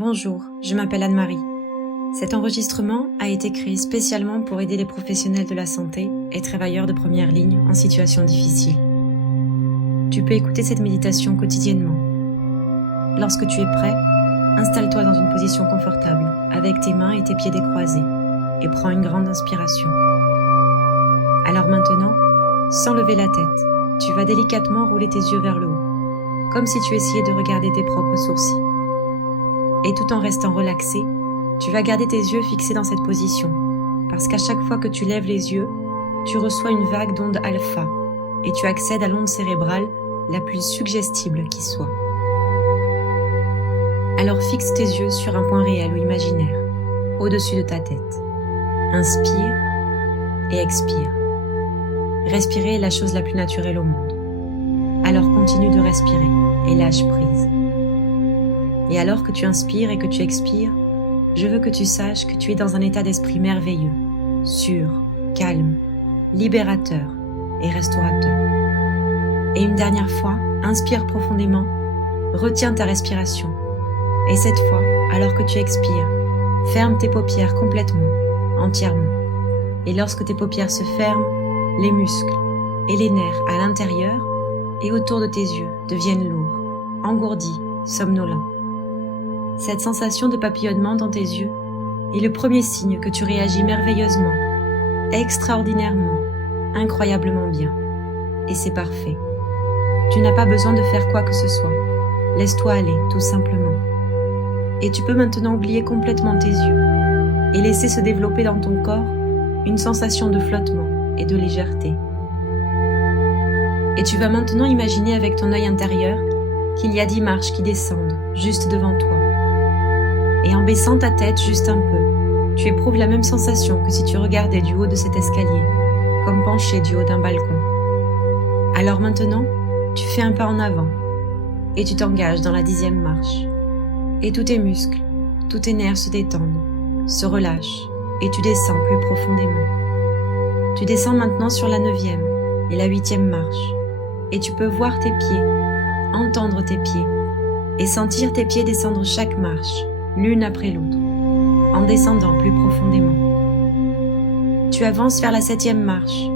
Bonjour, je m'appelle Anne-Marie. Cet enregistrement a été créé spécialement pour aider les professionnels de la santé et travailleurs de première ligne en situation difficile. Tu peux écouter cette méditation quotidiennement. Lorsque tu es prêt, installe-toi dans une position confortable, avec tes mains et tes pieds décroisés, et prends une grande inspiration. Alors maintenant, sans lever la tête, tu vas délicatement rouler tes yeux vers le haut, comme si tu essayais de regarder tes propres sourcils. Et tout en restant relaxé, tu vas garder tes yeux fixés dans cette position, parce qu'à chaque fois que tu lèves les yeux, tu reçois une vague d'onde alpha, et tu accèdes à l'onde cérébrale la plus suggestible qui soit. Alors fixe tes yeux sur un point réel ou imaginaire, au-dessus de ta tête. Inspire et expire. Respirer est la chose la plus naturelle au monde. Alors continue de respirer et lâche prise. Et alors que tu inspires et que tu expires, je veux que tu saches que tu es dans un état d'esprit merveilleux, sûr, calme, libérateur et restaurateur. Et une dernière fois, inspire profondément, retiens ta respiration. Et cette fois, alors que tu expires, ferme tes paupières complètement, entièrement. Et lorsque tes paupières se ferment, les muscles et les nerfs à l'intérieur et autour de tes yeux deviennent lourds, engourdis, somnolents. Cette sensation de papillonnement dans tes yeux est le premier signe que tu réagis merveilleusement, extraordinairement, incroyablement bien. Et c'est parfait. Tu n'as pas besoin de faire quoi que ce soit. Laisse-toi aller, tout simplement. Et tu peux maintenant oublier complètement tes yeux et laisser se développer dans ton corps une sensation de flottement et de légèreté. Et tu vas maintenant imaginer avec ton œil intérieur qu'il y a 10 marches qui descendent juste devant toi. Et en baissant ta tête juste un peu, tu éprouves la même sensation que si tu regardais du haut de cet escalier, comme penché du haut d'un balcon. Alors maintenant, tu fais un pas en avant et tu t'engages dans la 10e marche. Et tous tes muscles, tous tes nerfs se détendent, se relâchent et tu descends plus profondément. Tu descends maintenant sur la 9e et la 8e marche et tu peux voir tes pieds, entendre tes pieds et sentir tes pieds descendre chaque marche, l'une après l'autre, en descendant plus profondément. Tu avances vers la 7e marche,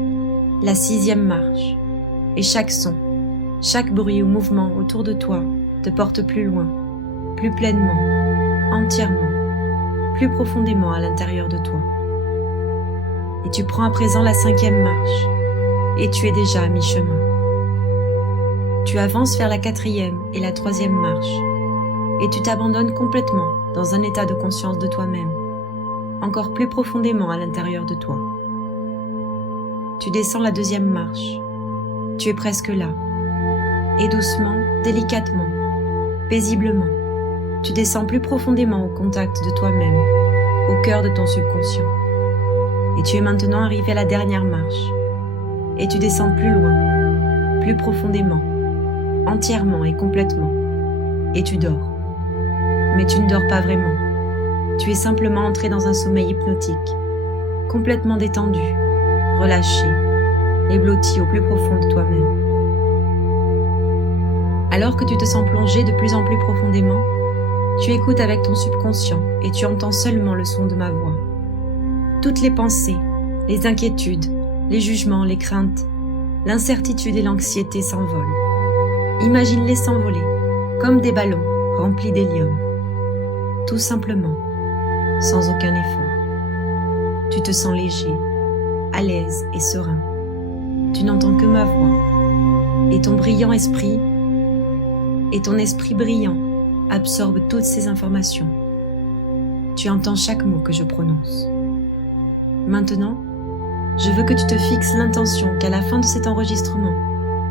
la 6e marche et chaque son, chaque bruit ou mouvement autour de toi te porte plus loin, plus pleinement, entièrement, plus profondément à l'intérieur de toi. Et tu prends à présent la 5e marche, et tu es déjà à mi-chemin. Tu avances vers la 4e et la 3e marche, et tu t'abandonnes complètement dans un état de conscience de toi-même, encore plus profondément à l'intérieur de toi. Tu descends la 2e marche, tu es presque là, et doucement, délicatement, paisiblement, tu descends plus profondément au contact de toi-même, au cœur de ton subconscient. Et tu es maintenant arrivé à la dernière marche. Et tu descends plus loin, plus profondément, entièrement et complètement. Et tu dors. Mais tu ne dors pas vraiment. Tu es simplement entré dans un sommeil hypnotique, complètement détendu, relâché et blotti au plus profond de toi-même. Alors que tu te sens plongé de plus en plus profondément, tu écoutes avec ton subconscient et tu entends seulement le son de ma voix. Toutes les pensées, les inquiétudes, les jugements, les craintes, l'incertitude et l'anxiété s'envolent. Imagine-les s'envoler, comme des ballons remplis d'hélium. Tout simplement, sans aucun effort. Tu te sens léger, à l'aise et serein. Tu n'entends que ma voix, et ton brillant esprit, et ton esprit brillant absorbe toutes ces informations. Tu entends chaque mot que je prononce. Maintenant, je veux que tu te fixes l'intention qu'à la fin de cet enregistrement,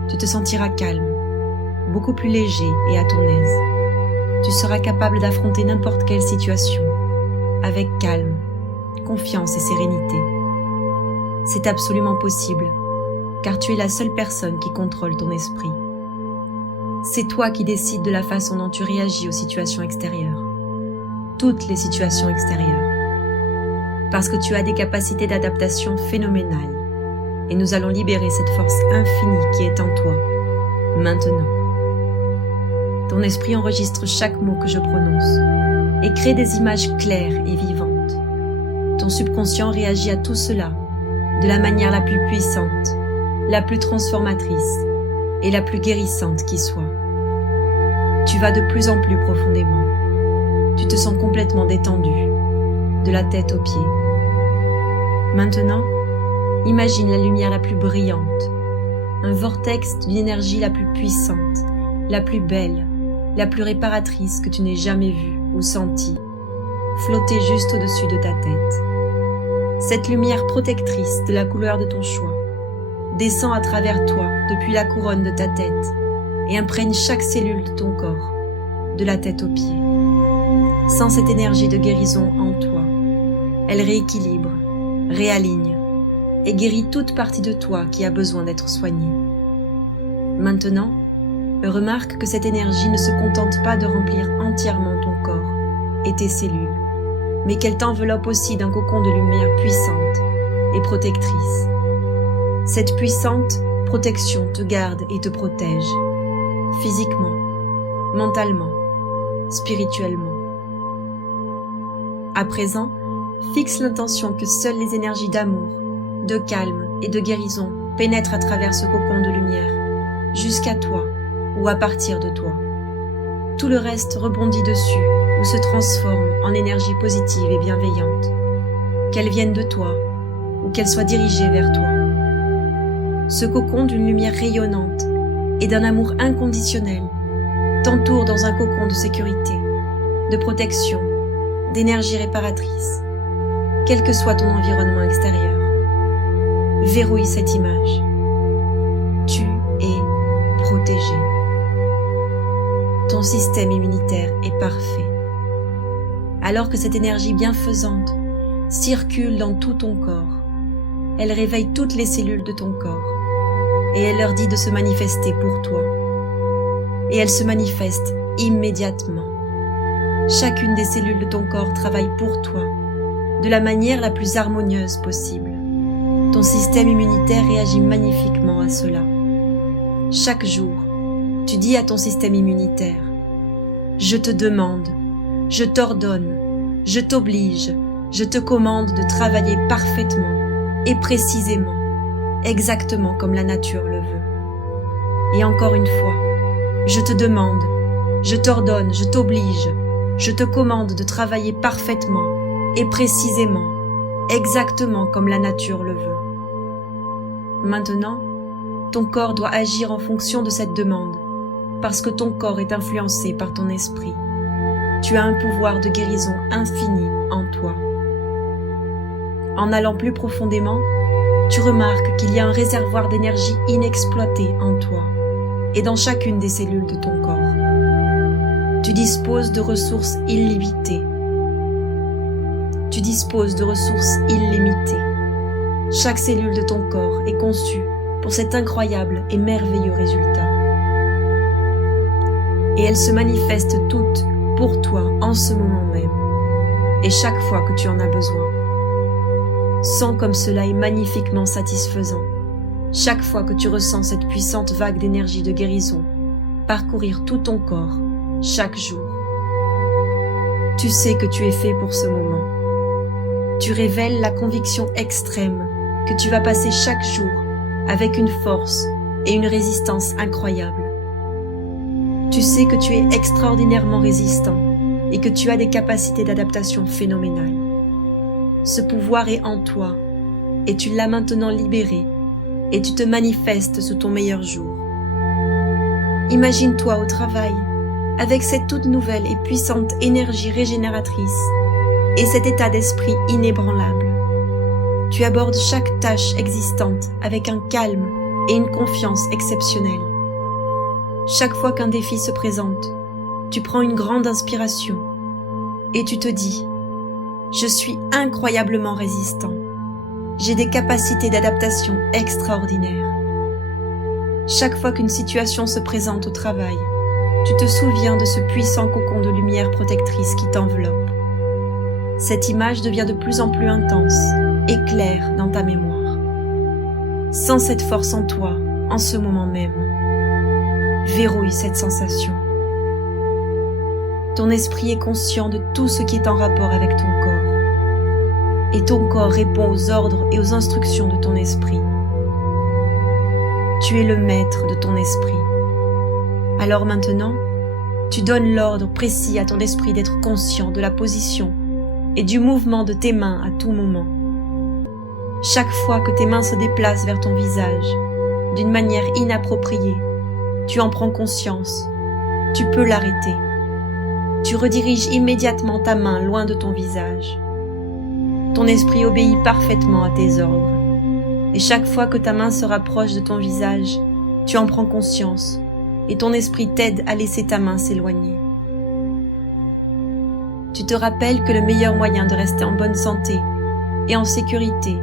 tu te sentiras calme, beaucoup plus léger et à ton aise. Tu seras capable d'affronter n'importe quelle situation, avec calme, confiance et sérénité. C'est absolument possible, car tu es la seule personne qui contrôle ton esprit. C'est toi qui décides de la façon dont tu réagis aux situations extérieures. Toutes les situations extérieures. Parce que tu as des capacités d'adaptation phénoménales. Et nous allons libérer cette force infinie qui est en toi, maintenant. Ton esprit enregistre chaque mot que je prononce. et crée des images claires et vivantes. Ton subconscient réagit à tout cela de la manière la plus puissante, la plus transformatrice et la plus guérissante qui soit. Tu vas de plus en plus profondément. Tu te sens complètement détendu, de la tête aux pieds. Maintenant, imagine la lumière la plus brillante, un vortex d'une énergie la plus puissante, la plus belle, la plus réparatrice que tu n'aies jamais vue ou sentie, flotter juste au-dessus de ta tête. Cette lumière protectrice de la couleur de ton choix descend à travers toi depuis la couronne de ta tête et imprègne chaque cellule de ton corps, de la tête aux pieds. Sans cette énergie de guérison en toi, elle rééquilibre, réaligne et guérit toute partie de toi qui a besoin d'être soignée. Maintenant, remarque que cette énergie ne se contente pas de remplir entièrement ton corps et tes cellules, mais qu'elle t'enveloppe aussi d'un cocon de lumière puissante et protectrice. Cette puissante protection te garde et te protège, physiquement, mentalement, spirituellement. À présent, fixe l'intention que seules les énergies d'amour, de calme et de guérison pénètrent à travers ce cocon de lumière, jusqu'à toi ou à partir de toi. Tout le reste rebondit dessus ou se transforme en énergie positive et bienveillante, qu'elle vienne de toi ou qu'elle soit dirigée vers toi. Ce cocon d'une lumière rayonnante et d'un amour inconditionnel t'entoure dans un cocon de sécurité, de protection, d'énergie réparatrice, quel que soit ton environnement extérieur. Verrouille cette image. Tu es protégé. Ton système immunitaire est parfait. Alors que cette énergie bienfaisante circule dans tout ton corps, elle réveille toutes les cellules de ton corps et elle leur dit de se manifester pour toi. Et elle se manifeste immédiatement. Chacune des cellules de ton corps travaille pour toi, de la manière la plus harmonieuse possible. Ton système immunitaire réagit magnifiquement à cela. Chaque jour, tu dis à ton système immunitaire, « Je te demande, je t'ordonne, je t'oblige, je te commande de travailler parfaitement et précisément, exactement comme la nature le veut. » Et encore une fois, je te demande, je t'ordonne, je t'oblige, je te commande de travailler parfaitement et précisément, exactement comme la nature le veut. Maintenant, ton corps doit agir en fonction de cette demande, parce que ton corps est influencé par ton esprit. Tu as un pouvoir de guérison infini en toi. En allant plus profondément, tu remarques qu'il y a un réservoir d'énergie inexploité en toi et dans chacune des cellules de ton corps. Tu disposes de ressources illimitées. Tu disposes de ressources illimitées. Chaque cellule de ton corps est conçue pour cet incroyable et merveilleux résultat. Et elles se manifestent toutes pour toi en ce moment même, et chaque fois que tu en as besoin. Sens comme cela est magnifiquement satisfaisant, chaque fois que tu ressens cette puissante vague d'énergie de guérison parcourir tout ton corps, chaque jour. Tu sais que tu es fait pour ce moment. Tu révèles la conviction extrême que tu vas passer chaque jour avec une force et une résistance incroyables. Tu sais que tu es extraordinairement résistant et que tu as des capacités d'adaptation phénoménales. Ce pouvoir est en toi et tu l'as maintenant libéré et tu te manifestes sous ton meilleur jour. Imagine-toi au travail avec cette toute nouvelle et puissante énergie régénératrice et cet état d'esprit inébranlable. Tu abordes chaque tâche existante avec un calme et une confiance exceptionnelle. Chaque fois qu'un défi se présente, tu prends une grande inspiration et tu te dis « Je suis incroyablement résistant. J'ai des capacités d'adaptation extraordinaires. » Chaque fois qu'une situation se présente au travail, tu te souviens de ce puissant cocon de lumière protectrice qui t'enveloppe. Cette image devient de plus en plus intense et claire dans ta mémoire. Sens cette force en toi, en ce moment même. Verrouille cette sensation. Ton esprit est conscient de tout ce qui est en rapport avec ton corps. Et ton corps répond aux ordres et aux instructions de ton esprit. Tu es le maître de ton esprit. Alors maintenant, tu donnes l'ordre précis à ton esprit d'être conscient de la position et du mouvement de tes mains à tout moment. Chaque fois que tes mains se déplacent vers ton visage, d'une manière inappropriée, tu en prends conscience. Tu peux l'arrêter. Tu rediriges immédiatement ta main loin de ton visage. Ton esprit obéit parfaitement à tes ordres. Et chaque fois que ta main se rapproche de ton visage, tu en prends conscience et ton esprit t'aide à laisser ta main s'éloigner. Tu te rappelles que le meilleur moyen de rester en bonne santé et en sécurité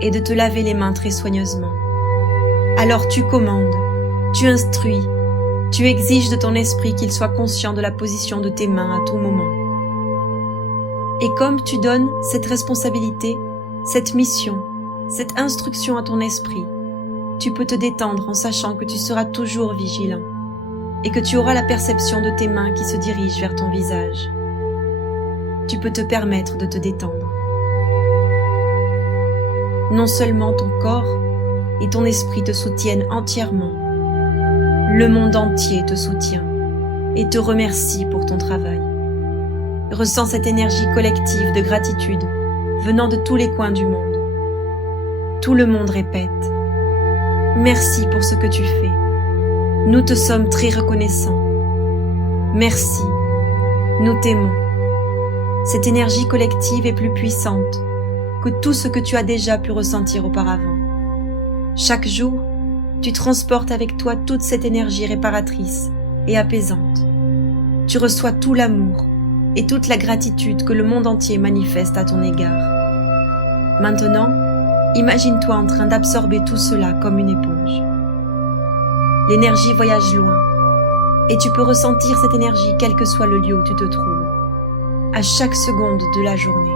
est de te laver les mains très soigneusement. Alors tu commandes, tu instruis, tu exiges de ton esprit qu'il soit conscient de la position de tes mains à tout moment. Et comme tu donnes cette responsabilité, cette mission, cette instruction à ton esprit, tu peux te détendre en sachant que tu seras toujours vigilant et que tu auras la perception de tes mains qui se dirigent vers ton visage. Tu peux te permettre de te détendre. Non seulement ton corps et ton esprit te soutiennent entièrement, le monde entier te soutient et te remercie pour ton travail. Ressens cette énergie collective de gratitude venant de tous les coins du monde. Tout le monde répète « Merci pour ce que tu fais. Nous te sommes très reconnaissants. Merci. Nous t'aimons. » Cette énergie collective est plus puissante que tout ce que tu as déjà pu ressentir auparavant. Chaque jour, tu transportes avec toi toute cette énergie réparatrice et apaisante. Tu reçois tout l'amour et toute la gratitude que le monde entier manifeste à ton égard. Maintenant, imagine-toi en train d'absorber tout cela comme une éponge. L'énergie voyage loin et tu peux ressentir cette énergie quel que soit le lieu où tu te trouves, à chaque seconde de la journée.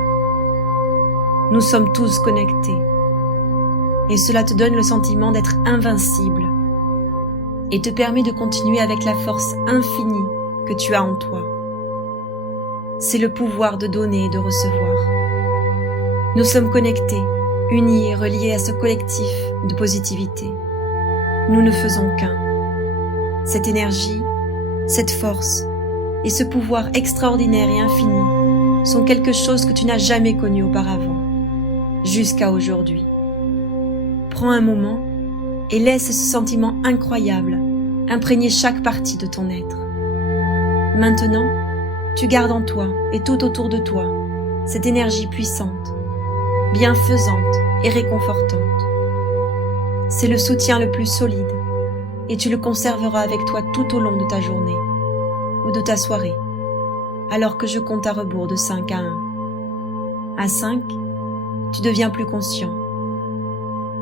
Nous sommes tous connectés et cela te donne le sentiment d'être invincible et te permet de continuer avec la force infinie que tu as en toi. C'est le pouvoir de donner et de recevoir. Nous sommes connectés, unis et reliés à ce collectif de positivité. Nous ne faisons qu'un. Cette énergie, cette force et ce pouvoir extraordinaire et infini sont quelque chose que tu n'as jamais connu auparavant, jusqu'à aujourd'hui. Prends un moment et laisse ce sentiment incroyable imprégner chaque partie de ton être. Maintenant, tu gardes en toi et tout autour de toi cette énergie puissante, bienfaisante et réconfortante. C'est le soutien le plus solide et tu le conserveras avec toi tout au long de ta journée ou de ta soirée, alors que je compte à rebours de 5 à 1. À 5, tu deviens plus conscient.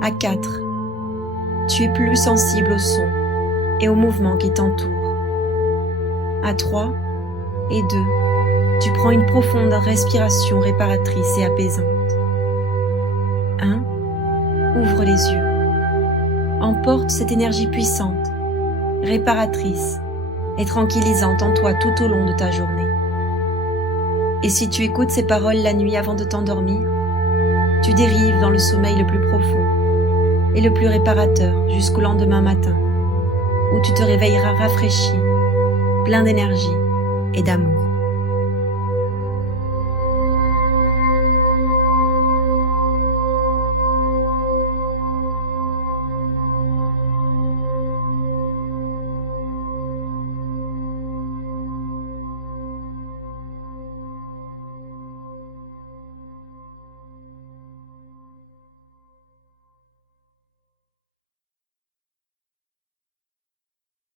À 4, tu es plus sensible au son et aux mouvements qui t'entourent. À 3 et 2, tu prends une profonde respiration réparatrice et apaisante. 1, ouvre les yeux. Emporte cette énergie puissante, réparatrice et tranquillisante en toi tout au long de ta journée. Et si tu écoutes ces paroles la nuit avant de t'endormir, tu dérives dans le sommeil le plus profond et le plus réparateur jusqu'au lendemain matin, où tu te réveilleras rafraîchi, plein d'énergie et d'amour.